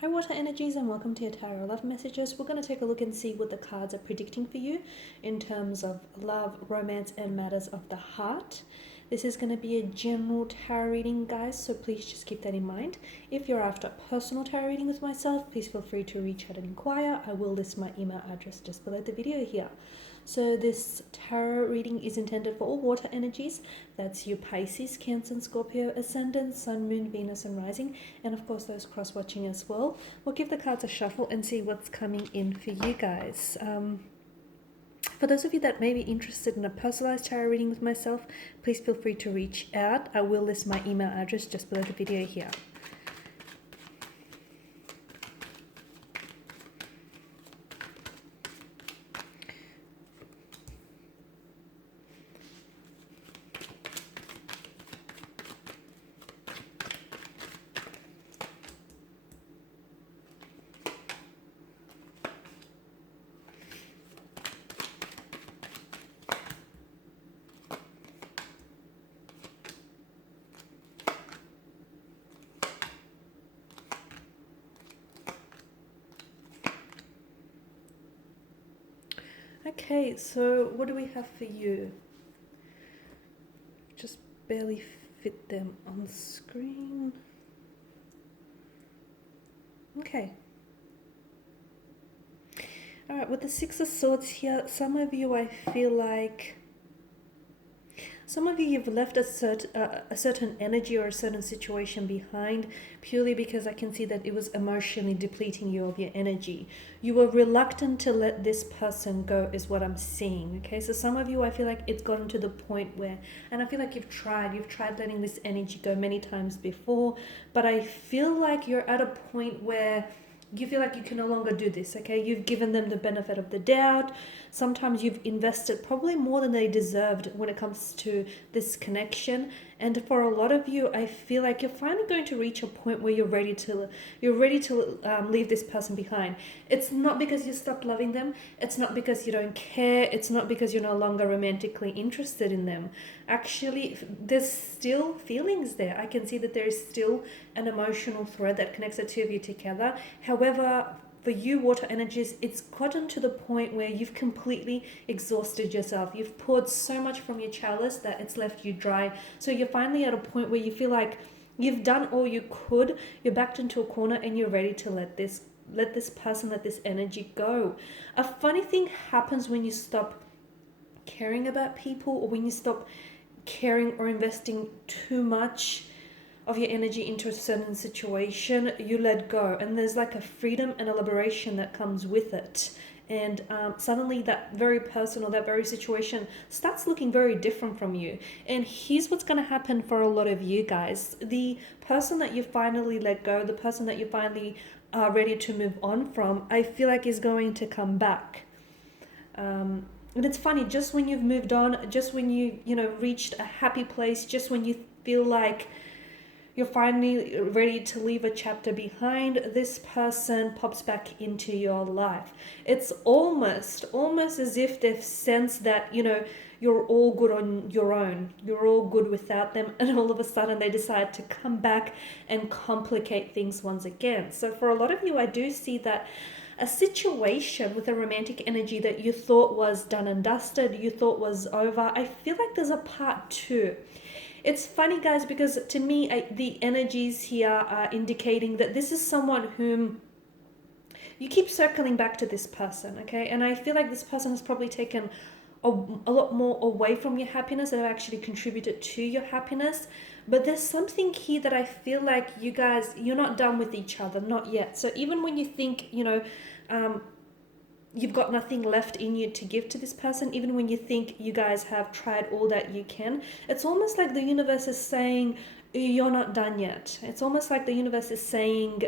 Hi water energies and welcome to your tarot love messages. We're going to take a look and see what the cards are predicting for you in terms of love, romance and matters of the heart. This is going to be a general tarot reading, guys, so please just keep that in mind. If you're after a personal tarot reading with myself, please feel free to reach out and inquire. I will list my email address just below the video here. So this tarot reading is intended for all water energies. That's you Pisces, Cancer and Scorpio, Ascendant, Sun, Moon, Venus and Rising, and of course those cross-watching as well. We'll give the cards a shuffle and see what's coming in for you guys. For those of you that may be interested in a personalized tarot reading with myself, please feel free to reach out. I will list my email address just below the video here. Okay, so what do we have for you? Just barely fit them on the screen. Okay. Alright, with the Six of Swords here, some of you I feel like... Some of you, you've left a certain energy or a certain situation behind purely because I can see that it was emotionally depleting you of your energy. You were reluctant to let this person go is what I'm seeing, okay? So some of you, I feel like it's gotten to the point where, and I feel like you've tried letting this energy go many times before, but I feel like you're at a point where you feel like you can no longer do this, okay? You've given them the benefit of the doubt. Sometimes you've invested probably more than they deserved when it comes to this connection. And for a lot of you, I feel like you're finally going to reach a point where you're ready to leave this person behind. It's not because you stopped loving them. It's not because you don't care. It's not because you're no longer romantically interested in them. Actually, there's still feelings there. I can see that there is still an emotional thread that connects the two of you together. However, for you water energies, it's gotten to the point where you've completely exhausted yourself. You've poured so much from your chalice that it's left you dry. So you're finally at a point where you feel like you've done all you could. You're backed into a corner and you're ready to let this energy go. A funny thing happens when you stop caring about people, or when you stop caring or investing too much of your energy into a certain situation. You let go, and there's like a freedom and a liberation that comes with it. And suddenly that very person or that very situation starts looking very different from you. And here's what's going to happen for a lot of you guys. The person that you finally let go, the person that you finally are ready to move on from, I feel like is going to come back. And it's funny, just when you've moved on, just when you reached a happy place, just when you feel like you're finally ready to leave a chapter behind, this person pops back into your life. It's almost as if they've sensed that, you're all good on your own. You're all good without them. And all of a sudden they decide to come back and complicate things once again. So for a lot of you, I do see that a situation with a romantic energy that you thought was done and dusted, you thought was over, I feel like there's a part two. It's funny, guys, because to me, the energies here are indicating that this is someone whom you keep circling back to this person, okay? And I feel like this person has probably taken a lot more away from your happiness than have actually contributed to your happiness. But there's something here that I feel like you guys, you're not done with each other, not yet. So even when you think, you've got nothing left in you to give to this person, even when you think you guys have tried all that you can, it's almost like the universe is saying, you're not done yet. It's almost like the universe is saying,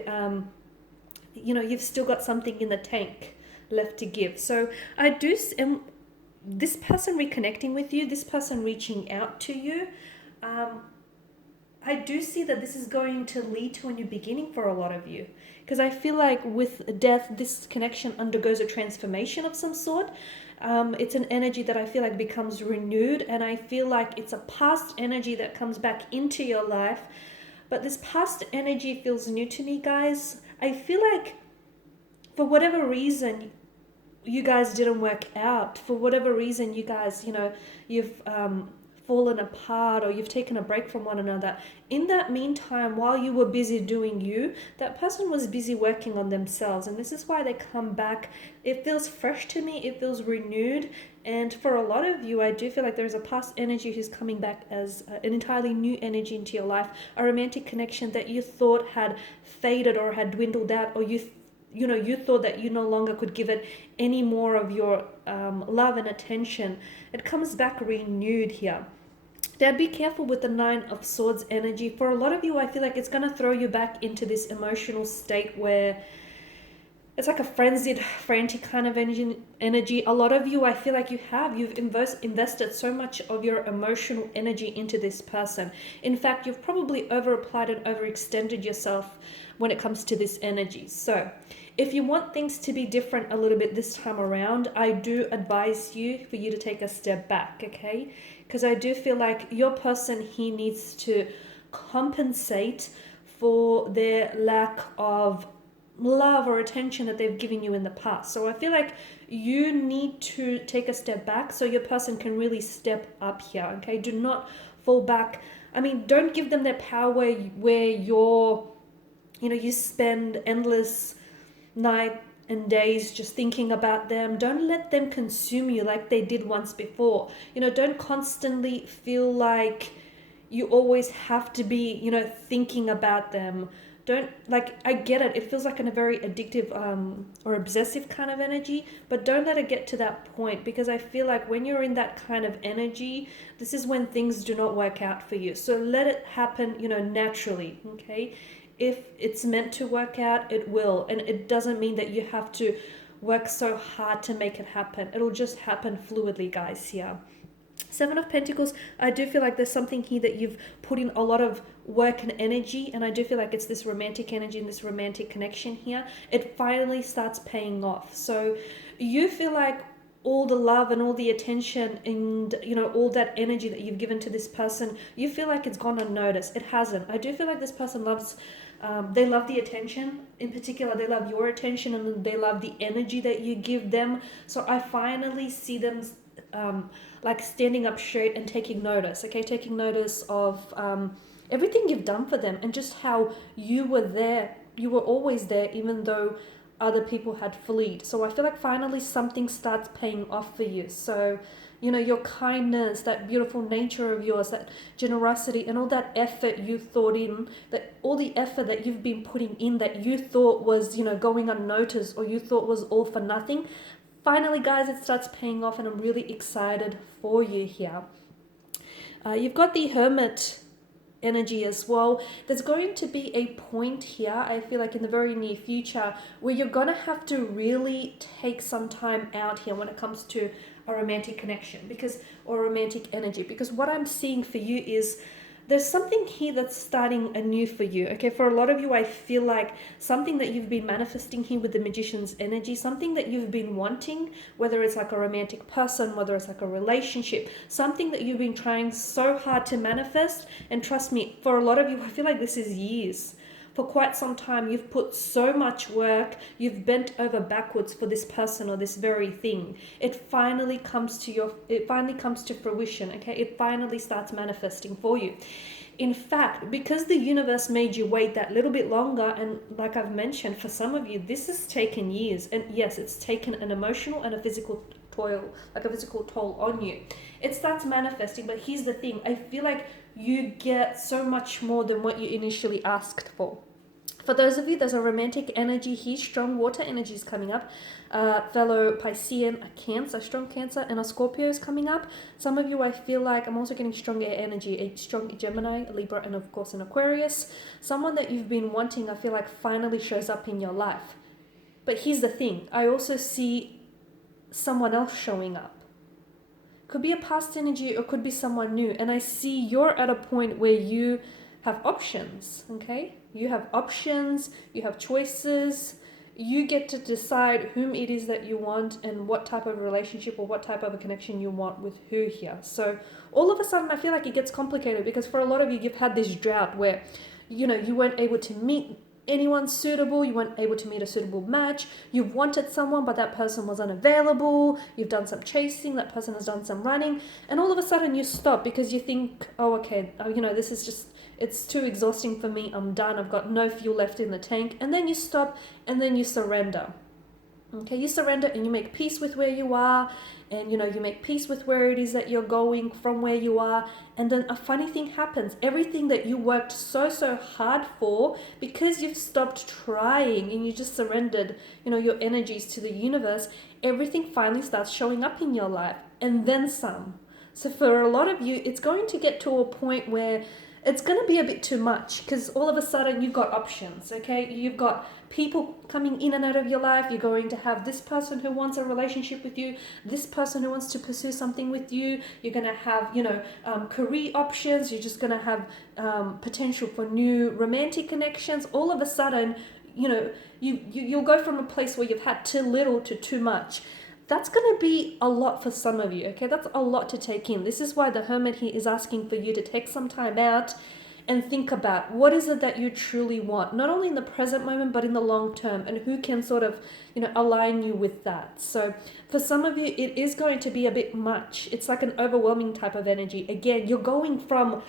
you've still got something in the tank left to give. So I do, this person reconnecting with you, this person reaching out to you, I do see that this is going to lead to a new beginning for a lot of you. Because I feel like with death, this connection undergoes a transformation of some sort. It's an energy that I feel like becomes renewed, and I feel like it's a past energy that comes back into your life. But this past energy feels new to me, guys. I feel like for whatever reason you guys didn't work out, for whatever reason you guys, you've fallen apart or you've taken a break from one another. In that meantime, while you were busy doing you, that person was busy working on themselves, and this is why they come back. It feels fresh to me, it feels renewed, and for a lot of you, I do feel like there's a past energy who's coming back as an entirely new energy into your life, a romantic connection that you thought had faded or had dwindled out, or you thought that you no longer could give it any more of your love and attention. It comes back renewed here. Dad, be careful with the Nine of Swords energy. For a lot of you, I feel like it's going to throw you back into this emotional state where it's like a frenzied, frantic kind of energy. A lot of you, I feel like you've invested so much of your emotional energy into this person. In fact, you've probably over-applied and overextended yourself when it comes to this energy. So if you want things to be different a little bit this time around, I do advise you for you to take a step back, okay? Because I do feel like your person, he needs to compensate for their lack of love or attention that they've given you in the past. So I feel like you need to take a step back so your person can really step up here, okay? Do not fall back. I mean, don't give them their power where you spend endless night and days just thinking about them. Don't let them consume you like they did once before. Don't constantly feel like you always have to be, thinking about them. I get it. It feels like a very addictive or obsessive kind of energy, but don't let it get to that point, because I feel like when you're in that kind of energy, this is when things do not work out for you. So let it happen, naturally, okay? If it's meant to work out, it will. And it doesn't mean that you have to work so hard to make it happen. It'll just happen fluidly, guys, here. Seven of Pentacles, I do feel like there's something here that you've put in a lot of work and energy, and I do feel like it's this romantic energy and this romantic connection here. It finally starts paying off. So you feel like all the love and all the attention and all that energy that you've given to this person, you feel like it's gone unnoticed. It hasn't. I do feel like this person they love the attention. In particular, they love your attention, and they love the energy that you give them. So I finally see them standing up straight and taking notice, okay? Taking notice of everything you've done for them, and just how you were there. You were always there, even though other people had fled. So I feel like finally something starts paying off for you. So your kindness, that beautiful nature of yours, that generosity, and all that effort you thought in, that all the effort that you've been putting in that you thought was going unnoticed, or you thought was all for nothing, finally, guys, it starts paying off, and I'm really excited for you here. You've got the Hermit energy as well. There's going to be a point here, I feel like in the very near future, where you're going to have to really take some time out here when it comes to a romantic connection, or romantic energy, because what I'm seeing for you is there's something here that's starting anew for you, okay? For a lot of you, I feel like something that you've been manifesting here with the Magician's energy, something that you've been wanting, whether it's like a romantic person, whether it's like a relationship, something that you've been trying so hard to manifest. And trust me, for a lot of you, I feel like this is years. For quite some time, you've put so much work, you've bent over backwards for this person or this very thing. It finally comes to fruition, okay? It finally starts manifesting for you. In fact, because the universe made you wait that little bit longer, and like I've mentioned, for some of you, this has taken years. And yes, it's taken an emotional and a physical toll on you. It starts manifesting, but here's the thing. I feel like you get so much more than what you initially asked for. For those of you, there's a romantic energy here, strong water energy is coming up. Fellow Piscean, a Cancer, strong Cancer, and a Scorpio is coming up. Some of you, I feel like I'm also getting strong air energy, a strong Gemini, a Libra, and of course an Aquarius. Someone that you've been wanting, I feel like finally shows up in your life. But here's the thing, I also see someone else showing up. Could be a past energy or could be someone new. And I see you're at a point where you have options, okay? You have options, you have choices. You get to decide whom it is that you want and what type of relationship or what type of a connection you want with who here. So all of a sudden, I feel like it gets complicated, because for a lot of you, you've had this drought where, you weren't able to meet anyone suitable, you weren't able to meet a suitable match, you've wanted someone but that person was unavailable, you've done some chasing, that person has done some running, and all of a sudden you stop because you think, oh okay, this is just, it's too exhausting for me, I'm done, I've got no fuel left in the tank, and then you stop and then you surrender. Okay, you surrender and you make peace with where you are, and you make peace with where it is that you're going from where you are, and then a funny thing happens. Everything that you worked so hard for, because you've stopped trying and you just surrendered, your energies to the universe, everything finally starts showing up in your life, and then some. So for a lot of you, it's going to get to a point where it's going to be a bit too much, because all of a sudden you've got options, okay? You've got people coming in and out of your life. You're going to have this person who wants a relationship with you, this person who wants to pursue something with you. You're going to have, career options. You're just going to have potential for new romantic connections. All of a sudden, you'll go from a place where you've had too little to too much. That's going to be a lot for some of you, okay? That's a lot to take in. This is why the Hermit here is asking for you to take some time out and think about what is it that you truly want, not only in the present moment, but in the long term, and who can sort of, align you with that. So for some of you, it is going to be a bit much. It's like an overwhelming type of energy. Again, you're going from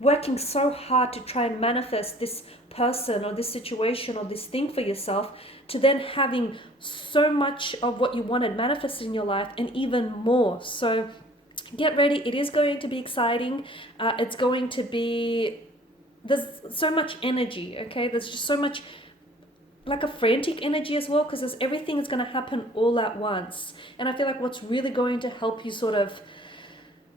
working so hard to try and manifest this person or this situation or this thing for yourself, to then having so much of what you wanted manifested in your life and even more. So get ready. It is going to be exciting. It's going to be, there's so much energy, okay? There's just so much, like a frantic energy as well, because everything is going to happen all at once. And I feel like what's really going to help you sort of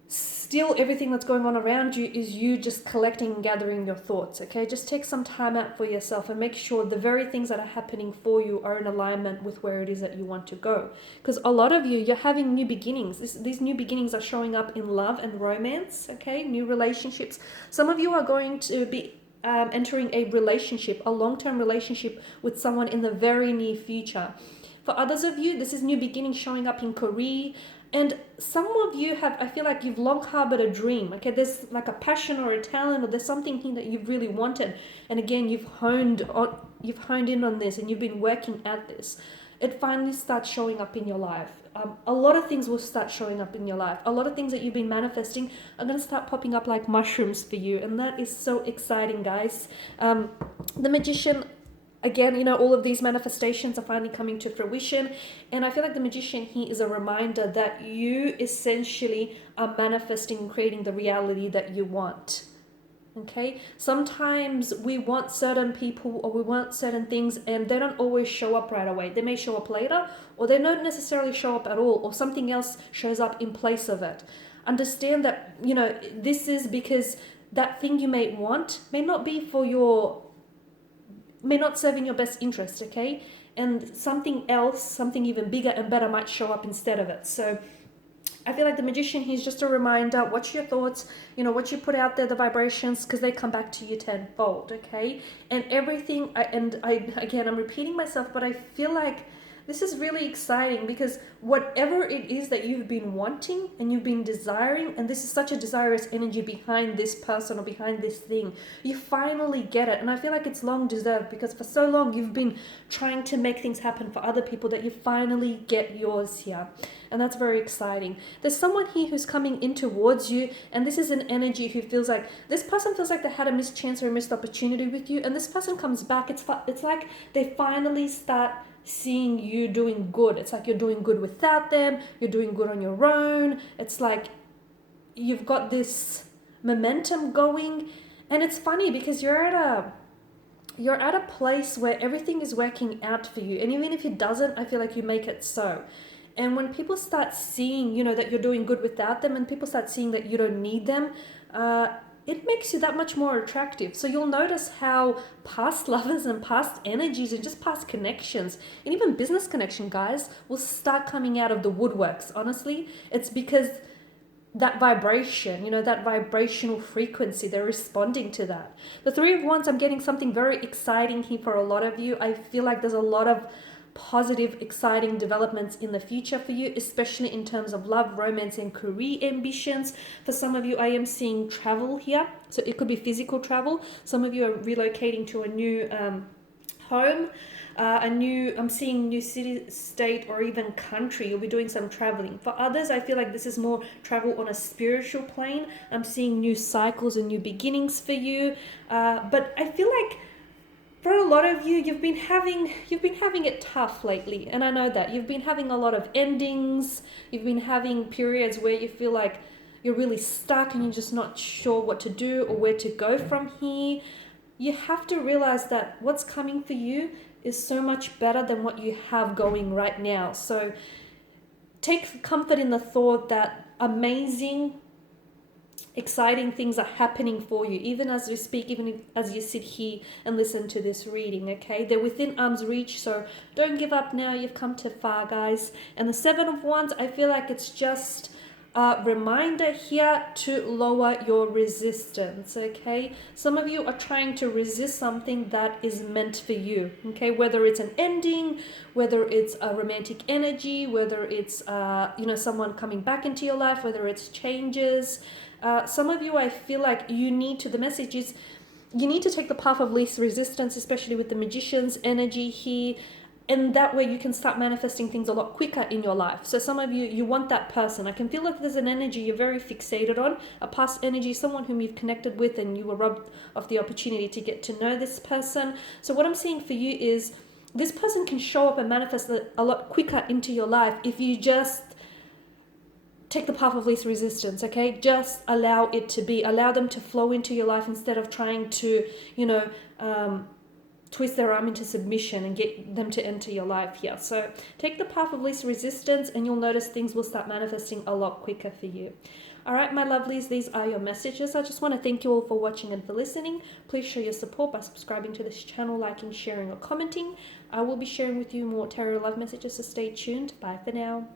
still everything that's going on around you is you just collecting and gathering your thoughts, okay? Just take some time out for yourself and make sure the very things that are happening for you are in alignment with where it is that you want to go. Because a lot of you, you're having new beginnings. These new beginnings are showing up in love and romance, okay? New relationships. Some of you are going to be entering a relationship, a long-term relationship with someone in the very near future. For others of you, this is new beginnings showing up in career. And some of you have, I feel like you've long harbored a dream, okay? There's like a passion or a talent, or there's something here that you've really wanted. And again, you've honed in on this and you've been working at this. It finally starts showing up in your life. A lot of things will start showing up in your life. A lot of things that you've been manifesting are going to start popping up like mushrooms for you. And that is so exciting, guys. The Magician, again, all of these manifestations are finally coming to fruition. And I feel like the Magician here is a reminder that you essentially are manifesting and creating the reality that you want. Okay? Sometimes we want certain people or we want certain things and they don't always show up right away. They may show up later, or they don't necessarily show up at all, or something else shows up in place of it. Understand that, this is because that thing you may want may not serve in your best interest, okay? And something else, something even bigger and better might show up instead of it. So I feel like the Magician here is just a reminder, watch your thoughts, what you put out there, the vibrations, because they come back to you tenfold, okay? And everything, I'm repeating myself, but I feel like this is really exciting, because whatever it is that you've been wanting and you've been desiring, and this is such a desirous energy behind this person or behind this thing, you finally get it. And I feel like it's long deserved, because for so long you've been trying to make things happen for other people that you finally get yours here. And that's very exciting. There's someone here who's coming in towards you, and this is an energy who feels like, this person feels like they had a missed chance or a missed opportunity with you, and this person comes back. It's like they finally start seeing you doing good. It's like you're doing good without them, you're doing good on your own. It's like you've got this momentum going, and it's funny because you're at a place where everything is working out for you, and even if it doesn't, I feel like you make it so. And when people start seeing, that you're doing good without them, and people start seeing that you don't need them, it makes you that much more attractive. So you'll notice how past lovers and past energies and just past connections, and even business connection, guys, will start coming out of the woodworks. Honestly, it's because that vibration, that vibrational frequency, they're responding to that. The Three of Wands, I'm getting something very exciting here for a lot of you. I feel like there's a lot of positive, exciting developments in the future for you, especially in terms of love, romance, and career ambitions. For some of you, I am seeing travel here. So it could be physical travel. Some of you are relocating to a new home, I'm seeing new city, state, or even country. You'll be doing some traveling. For others, I feel like this is more travel on a spiritual plane. I'm seeing new cycles and new beginnings for you. But I feel like for a lot of you, you've been having it tough lately, and I know that you've been having a lot of endings. You've been having periods where you feel like you're really stuck and you're just not sure what to do or where to go from here. You have to realize that what's coming for you is so much better than what you have going right now. So take comfort in the thought that amazing, exciting things are happening for you, even as we speak, even as you sit here and listen to this reading. Okay, they're within arm's reach, so don't give up now. You've come too far, guys. And the Seven of Wands, I feel like it's just a reminder here to lower your resistance. Okay, some of you are trying to resist something that is meant for you. Okay, whether it's an ending, whether it's a romantic energy, whether it's someone coming back into your life, whether it's changes. Some of you, I feel like the message is you need to take the path of least resistance, especially with the Magician's energy here. And that way you can start manifesting things a lot quicker in your life. So some of you, you want that person. I can feel like there's an energy you're very fixated on, a past energy, someone whom you've connected with and you were robbed of the opportunity to get to know this person. So what I'm seeing for you is this person can show up and manifest a lot quicker into your life if you just take the path of least resistance. Okay, just allow it to be, allow them to flow into your life instead of trying to twist their arm into submission and get them to enter your life here. So take the path of least resistance and you'll notice things will start manifesting a lot quicker for you. All right, my lovelies, these are your messages. I just want to thank you all for watching and for listening. Please show your support by subscribing to this channel, liking, sharing, or commenting. I will be sharing with you more tarot love messages, so stay tuned. Bye for now.